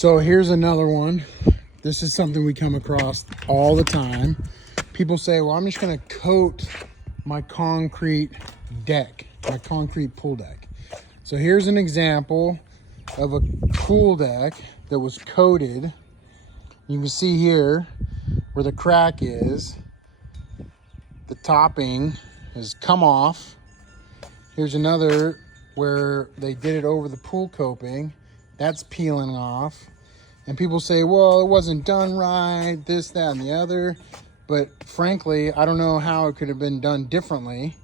So here's another one. This is something we come across all the time. People say, well, I'm just gonna coat my concrete deck, my concrete pool deck. So here's an example of a pool deck that was coated. You can see here where the crack is. The topping has come off. Here's another where they did it over the pool coping. That's peeling off. And people say, well, it wasn't done right, this, that, and the other. But frankly, I don't know how it could have been done differently.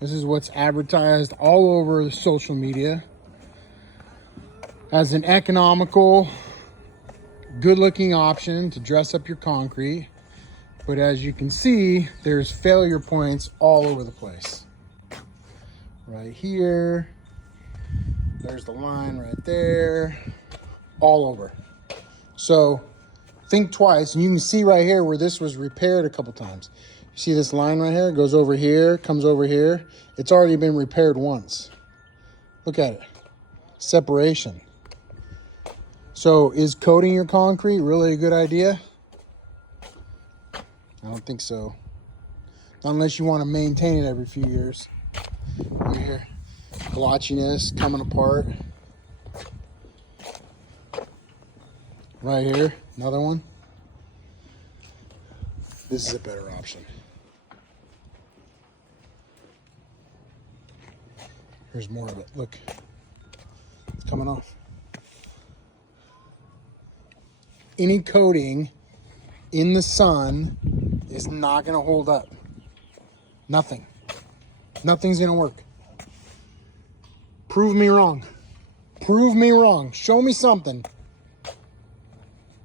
This is what's advertised all over social media as an economical, good-looking option to dress up your concrete. But as you can see, there's failure points all over the place. Right here, there's the line right there, all over. So think twice, and you can see right here where this was repaired a couple times. You see this line right here? It goes over here, comes over here. It's already been repaired once. Look at it, separation. So is coating your concrete really a good idea? I don't think so. Not unless you want to maintain it every few years. Right here, blotchiness coming apart. Right here, another one. This is a better option. Here's more of it. Look, it's coming off. Any coating in the sun is not going to hold up. Nothing. Nothing's going to work. Prove me wrong. Prove me wrong. Show me something